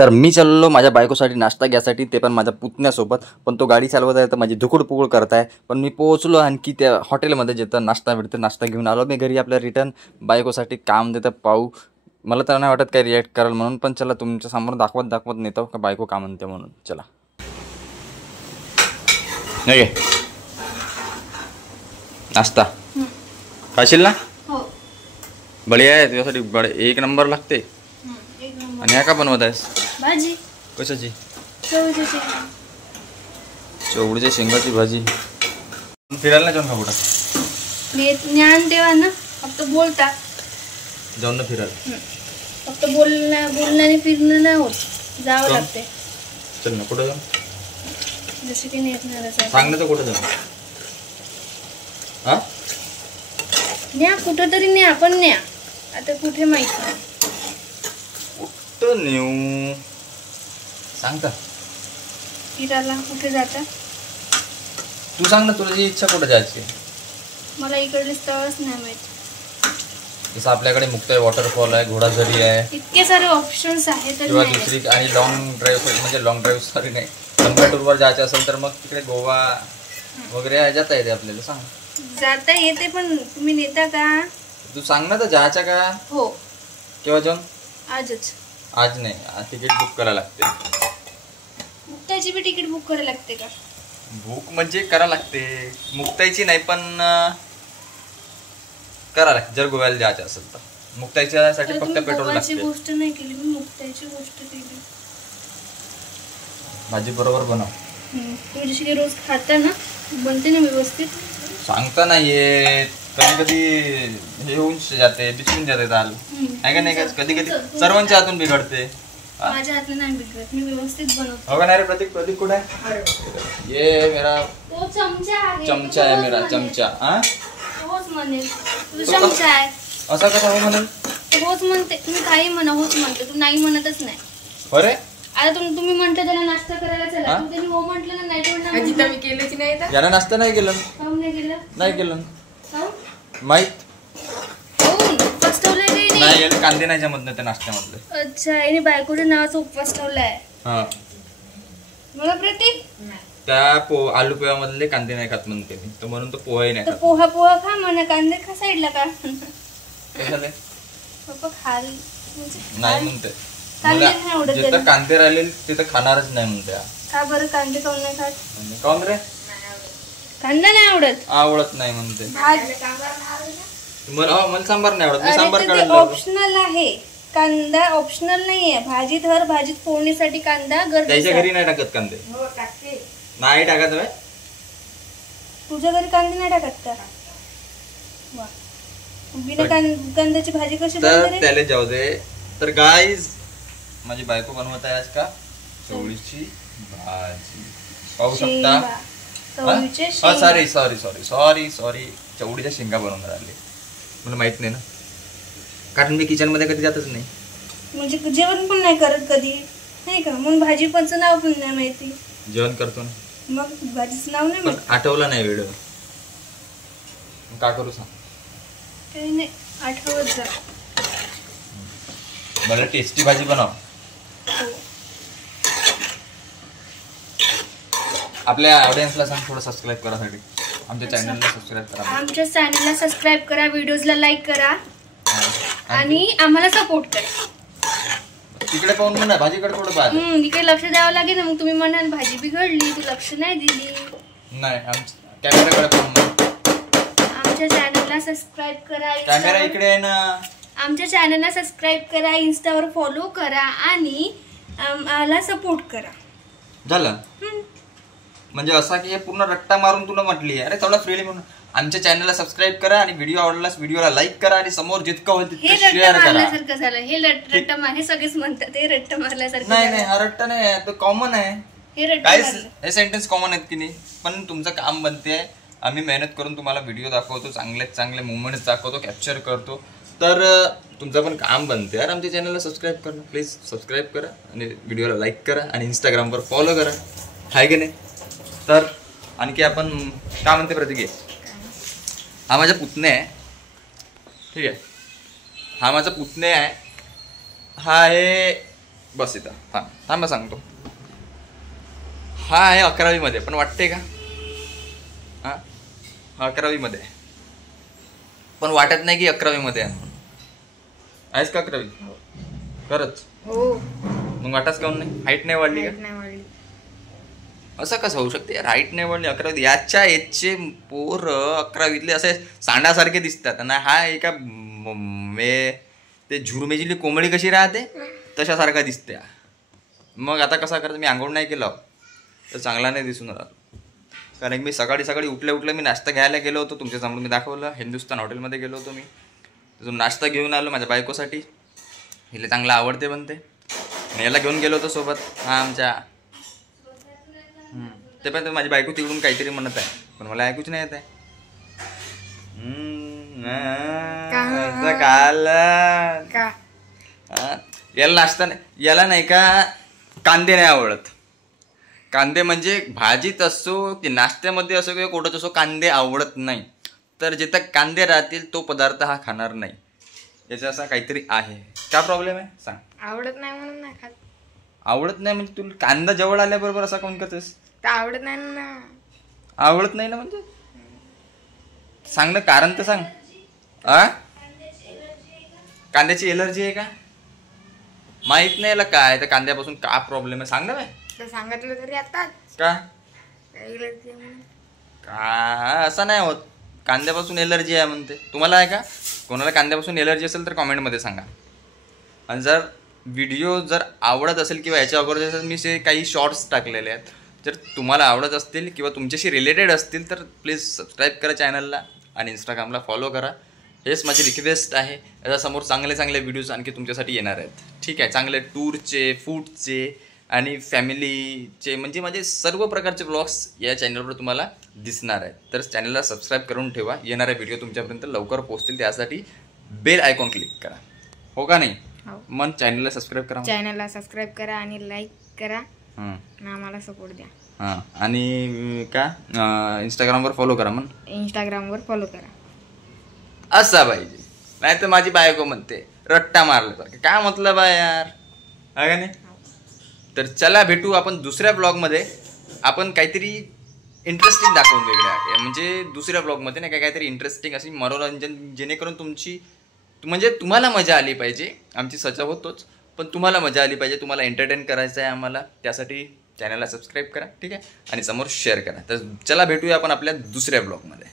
तर मी चाललो माझ्या बायकोसाठी नाश्ता घ्यायसाठी, ते पण माझ्या पुतण्यासोबत. पण तो गाडी चालवत आहे तर माझी धुकुडपुकुड करत आहे. पण मी पोहोचलो आणखी त्या हॉटेलमध्ये जिथं नाश्ता भेटतो. नाश्ता घेऊन आलो मी घरी आपल्या रिटर्न. बायकोसाठी काम देतं पाहू. मला तर नाही वाटत काही रिॲक्ट कराल म्हणून, पण चला तुमच्या समोर दाखवत नेतो का बायको का म्हणते म्हणून. चला नाही नाश्ता खाशील ना? बढिया आहे तुझ्यासाठी, एक नंबर लागते. आणि ह्या का बनवत आहेस? भाजी. कशाची? चवळीच्या शेंगाची भाजी. फिरायला नाही जाऊन का कुठं? ज्ञान देवा ना, फक्त बोलता जाऊन ना फिरायला. फक्त बोलण्याने फिरणं नाही होत, जावं लागते. चल ना कुठं जाऊ? जसे की नेत सांग ना तर कुठं जाऊ? हा न्या कुठं तरी न्या, पण न्या आता कुठे माहिती नाही. कुठं नेऊ सांगता? फिरायला कुठे जाता? तू सांग ना, तुझी इच्छा कुठं जायची? मला इकडले स्थळच नाही माहिती. जसं आपल्याकडे मुक्ताई वॉटरफॉल आहे, घोडाझरी आहे, इतके सारे ऑप्शन्स आहेत. किंवा दुसरी आणि लॉंग ड्राईव्ह, म्हणजे लॉंग ड्राईव्ह सॉरी नाही, लंबा टूरवर जायचं असेल तर मग तिकडे गोवा वगैरे जाता येते आपल्याला. सांग. जाता येते पण तुम्ही नेता का? तू सांग ना तर जायचं का? हो. केव्हा जाऊन? आजच. आज नाही, तिकीट बुक करायला लागते. मुक्ताईची बी तिकीट बुक करायला लागते का? बुक म्हणजे करा लागते, मुक्ताईची नाही पण करा लागते जर गोव्याला जायचं असेल तर. मुक्ताईच्या साठी फक्त पेट्रोल लागते. गोष्ट नाही केली मी, मुक्ताईची गोष्ट केली. भाजी बरोबर बनव. तुम्ही जशी रोज खाता ना, बनते ना व्यवस्थित? सांगता नाहीये, कधी कधी हे होऊन जाते, बिचकून जाते दाल आहे का नाही का? कधी कधी सर्वांच्या हातून बिघडते. माझ्या हातून नाही बिघडत, मी व्यवस्थित बनवते. हो का नाही रे प्रतीक? प्रतीक कुठे आहे? ये मेरा तो चमचा आहे. चमचा आहे मेरा चमचा. होच म्हणेल तुझा चमचा आहे. असा कसा हो म्हणेल? होच म्हणते. तुम्ही काही म्हणा, होच म्हणते. तू नाही म्हणतच नाही. अरे आता तुम्ही म्हणता त्याला नाश्ता करायला चला, तू त्यांनी हो म्हटलं ना, नाही म्हणणार. अजिता मी केलं की नाही? याला नाश्ता नाही केलं. काहून नाही केलं? नाही केलं माहित. नाही याला कांदे नाही जमत नाही त्या नाश्त्यामधले. अच्छा, याने बायकोच्या नावाचा उपवास ठेवलाय. हा मला प्रतीक त्या आलू पोहा मधले कांदे नाही खात म्हणते मी, तर म्हणून तो पोहाही नाही खात. पोहा खा म्हणा, कांदे खा साईडला का? कशाले? पप्पा खाल नाही म्हणते. जिथं कांदे राहिले तिथं खाणारच नाही म्हणते. का बरं कांदे काऊन नाही खात? काऊन रे? कांदा नाही आवडत नाही म्हणते. मला सांबार नाही आवडत. मी सांबार काढला. ऑप्शनल आहे, कांदा ऑप्शनल नाहीये. भाजीत भाजीत फोडणीसाठी कांदा त्याच्या घरी नाही टाकत कांदे. नाही टाकत. तुझ्या घरी कांदे नाही टाकत का? बिना कांद्याची भाजी कशी बनते? त्याला जाऊ दे. तर गाईज माझी बायको बनवत आहे आज का चवळीची भाजी. पाहू शकता. सॉरी चवळीच्या शेंगा बनवून राहिले. मला माहित नाही ना, कारण मी किचन मध्ये कधी जातच नाही. म्हणजे जेवण पण नाही करत कधी, नाही का? मग भाजी पण नाव पण नाही माहिती. जेवण करतो ना, मग भाजीचं नाव नाही माहिती. आठवलं नाही व्हिडिओ, का करू सांग? काही नाही, आठवत जा. मला टेस्टी भाजी बनव. आपल्या ऑडियन्सला सांग थोडं सबस्क्राईब करासाठी. आमच्या चॅनलला सबस्क्राईब करा. आमच्या चॅनलला सबस्क्राईब करा, व्हिडिओजला लाईक करा आणि आम्हाला सपोर्ट करा. तिकडे पाहून म्हणा, भाजीकडे थोडं पाहा. इकडे लक्ष द्यावं लागेल ना. मग तुम्ही म्हणाल भाजी बिघडली, तू लक्ष नाही दिली. नाही, कॅमेराकडे पाहून. आमच्या चॅनलला सबस्क्राईब करा. कॅमेरा इकडे आहे ना. आमच्या चॅनलला सबस्क्राईब करा, इन्स्टावर फॉलो करा आणि आम्हाला सपोर्ट करा. झालं म्हणजे असा की हे पूर्ण रट्टा मारून तुला म्हटली. अरे थोडा फ्रीली म्हणून आमच्या चॅनलला सबस्क्राईब करा आणि व्हिडिओ आवडल्यास व्हिडिओला लाईक करा आणि समोर जितकं होईल तितकं शेअर करा. झालं हे रट्टा मार, हे सगळेच म्हणतात हे रट्टा मारल्यासारखं. नाही हा रट्टा नाही, तो कॉमन आहे. हे सेंटेन्स कॉमन आहेत की नाही, पण तुमचं काम बनते. आम्ही मेहनत करून तुम्हाला व्हिडिओ दाखवतो, चांगले मुवमेंट्स दाखवतो, कॅप्चर करतो. तर तुमचं पण काम बनते यार. आमच्या चॅनलला सबस्क्राईब करा, प्लीज सबस्क्राईब करा आणि व्हिडिओला लाईक करा आणि इंस्टाग्रामवर फॉलो करा, आहे की नाही? तर आणखी आपण काय म्हणते प्रतीक? हा माझा पुतण्या आहे, ठीक आहे. हा माझा पुतण्या आहे. हा आहे बस इथं थांबा सांगतो. हा आहे 11वी मध्ये, पण वाटते का हा 11वी मध्ये, पण वाटत नाही की 11वी मध्ये आहे. आहेस का 11वी खरंच? हो. मग वाटच काऊन नाही? हाईट नाही वाढली का? असं कसं होऊ शकते यार? हाईट नाही वाढली 11वी? याच्या एजचे पोर 11वीतले असे सांडासारखे दिसतात ना. हा एका ते झुरमेजीली कोंबडी कशी राहते तशासारखा दिसते. मग आता कसा करायचं? मी आंघोळ नाही केलं तर चांगला नाही दिसून राहिला. कारण मी सकाळी उठल्या मी नाश्ता घ्यायला गेलो होतो. तुमच्यासमोर मी दाखवलं, हिंदुस्तान हॉटेलमध्ये गेलो होतो मी. तिथून नाश्ता घेऊन आलो माझ्या बायकोसाठी. हिला चांगला आवडते बनते. आणि याला घेऊन गेलो होतो सोबत. हा आमच्या ते पण माझी बायको तिकडून काहीतरी म्हणत आहे, पण मला ऐकूच नाही येत आहे. याला नाश्ता नाही, याला नाही का कांदे नाही आवडत. कांदे म्हणजे भाजीत असो की नाश्त्यामध्ये असो किंवा कुठंच असो, कांदे आवडत नाही. तर जिथं कांदे राहतील तो पदार्थ हा खाणार नाही. याचा असा काहीतरी आहे. काय प्रॉब्लेम आहे सांग? आवडत नाही म्हणून नाही खात. आवडत नाही म्हणजे तुला कांदा जवळ आल्याबरोबर असा कोण करतेस? आवडत नाही ना. आवडत नाही ना म्हणजे सांग ना, कारण तर सांग. कांद्याची एलर्जी आहे का? माहित नाही याला काय तर कांद्यापासून का प्रॉब्लेम आहे सांग ना. सांगितलं तरी आताच का असं नाही होत. कांद्यापासून एलर्जी आहे म्हणते. तुम्हाला आहे का? कोणाला कांद्यापासून एलर्जी असेल तर कॉमेंटमध्ये सांगा. आणि जर व्हिडिओ जर आवडत असेल किंवा याच्या अगोदर मी काही शॉर्ट्स टाकलेले आहेत, जर तुम्हाला आवडत असतील किंवा तुमच्याशी रिलेटेड असतील तर प्लीज सबस्क्राईब करा चॅनलला आणि इंस्टाग्रामला फॉलो करा. हेच माझी रिक्वेस्ट आहे. याच्यासमोर चांगले व्हिडिओज आणखी तुमच्यासाठी येणार आहेत. ठीक आहे? चांगले टूरचे, फूडचे आणि फॅमिलीचे म्हणजे माझे सर्व प्रकारचे ब्लॉग्स या चॅनलवर तुम्हाला दिसणार आहेत. तर चॅनलला सबस्क्राईब करून ठेवा. येणारे व्हिडिओ तुमच्यापर्यंत लवकर पोहोचतील. त्यासाठी बेल आयकॉन क्लिक करा. हो का नाही? मन चॅनलला सबस्क्राईब करा आणि लाईक करा. आम्हाला सपोर्ट द्या. हां आणि का इंस्टाग्रामवर फॉलो करा. इंस्टाग्रामवर फॉलो करा. असा पाहिजे. नाही तर माझी बायको म्हणते रट्टा मारल्यासारखं. काय मतलब आहे यार? आहे का नाही? तर चला भेटू आपण दुसऱ्या ब्लॉगमध्ये. आपण काहीतरी इंटरेस्टिंग दाखवून वेगळ्या, म्हणजे दुसऱ्या ब्लॉगमध्ये नाही काहीतरी इंटरेस्टिंग अशी मनोरंजन, जेणेकरून म्हणजे तुम्हाला मजा आली पाहिजे. आमची सचा होतोच, पण तुम्हाला मजा आली पाहिजे. तुम्हाला एंटरटेन करायचं आहे आम्हाला. त्यासाठी चॅनलला सबस्क्राईब करा. ठीक आहे? आणि समोर शेअर करा. तर चला भेटूया आपण आपल्या दुसऱ्या ब्लॉगमध्ये.